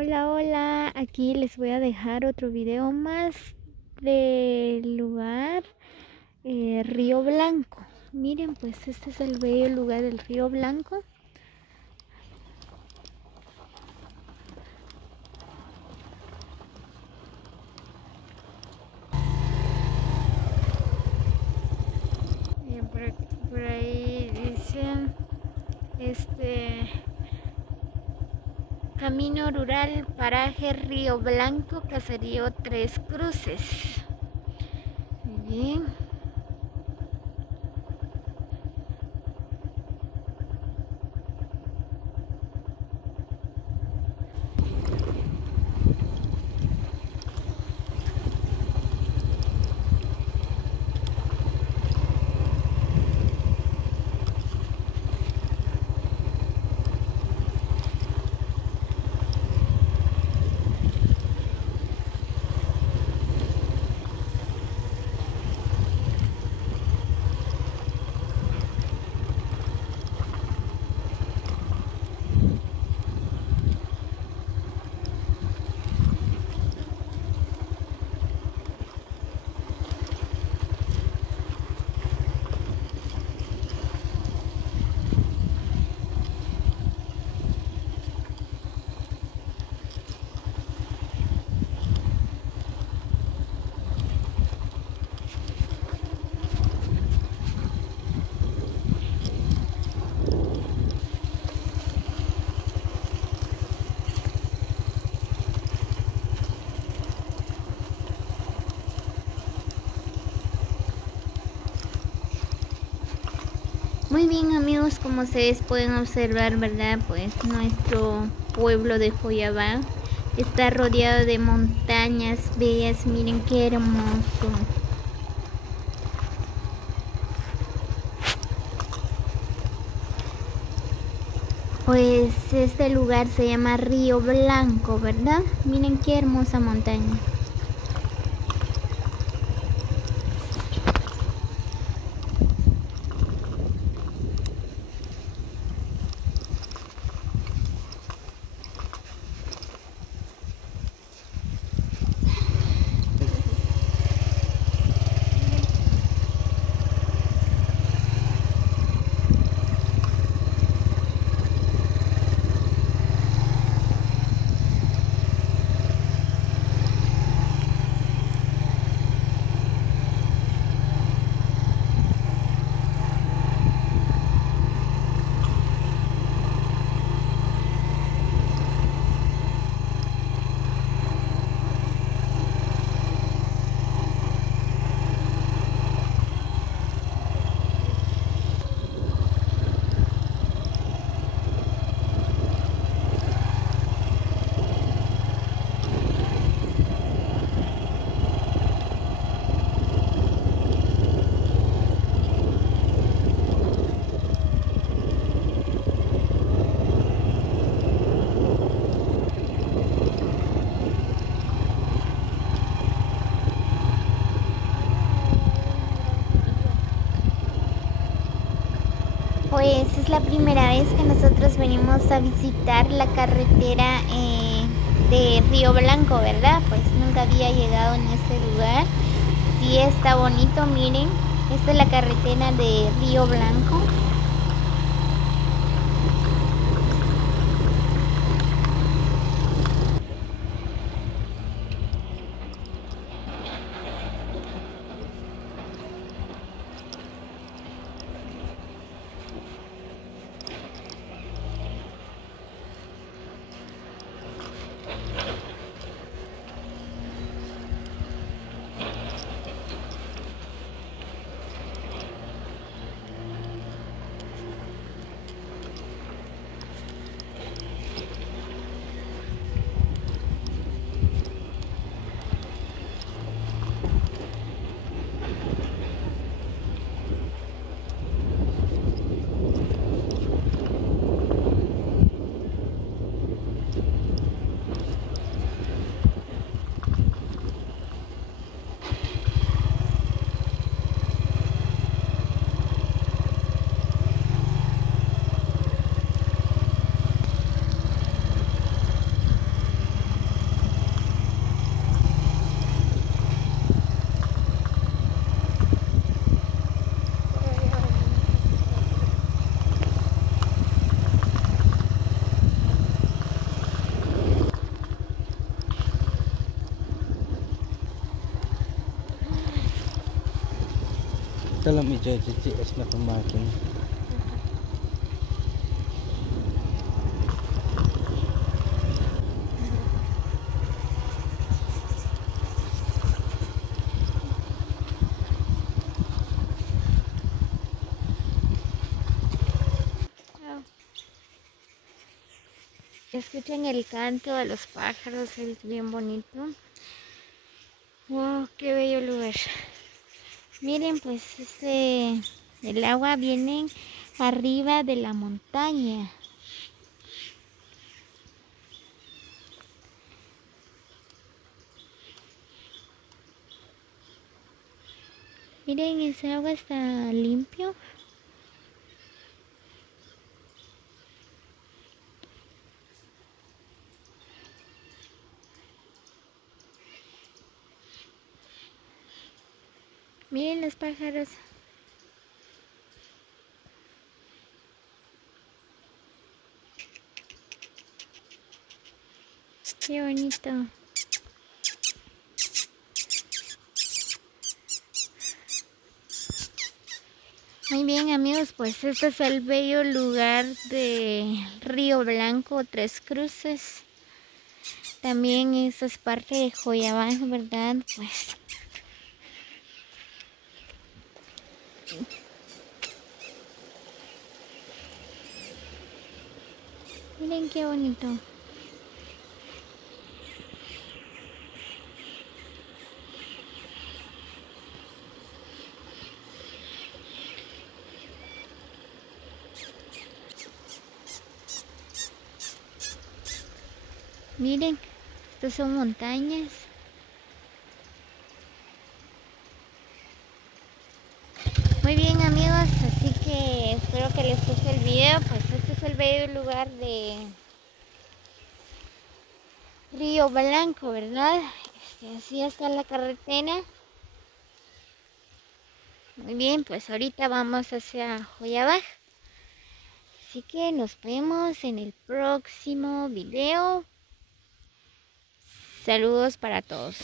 Hola, hola, aquí les voy a dejar otro video más del lugar Río Blanco. Miren, pues este es el bello lugar del Río Blanco. Miren, por ahí dicen Camino Rural, Paraje Río Blanco, Caserío Tres Cruces. Muy bien. Muy bien, amigos, como ustedes pueden observar, ¿verdad? Pues nuestro pueblo de Joyabá está rodeado de montañas bellas. Miren qué hermoso. Pues este lugar se llama Río Blanco, ¿verdad? Miren qué hermosa montaña. Pues es la primera vez que nosotros venimos a visitar la carretera de Río Blanco, ¿verdad? Pues nunca había llegado en este lugar. Sí está bonito, miren. Esta es la carretera de Río Blanco. Kalau medyo GGS na kumakin. Escuchen el canto de los pájaros, es bien bonito. Wow, qué bello lugar. Miren, pues el agua viene arriba de la montaña. Miren, esa agua está limpio. Miren los pájaros. Qué bonito. Muy bien, amigos, pues este es el bello lugar de Río Blanco, Tres Cruces. También eso es parte de Joyabaj, ¿verdad? Pues miren qué bonito. Miren, estas son montañas. Muy bien, amigos, así que espero que les guste el video. Pues este es el bello lugar de Río Blanco, ¿verdad? Así está la carretera. Muy bien, pues ahorita vamos hacia Joyabaj. Así que nos vemos en el próximo video. Saludos para todos.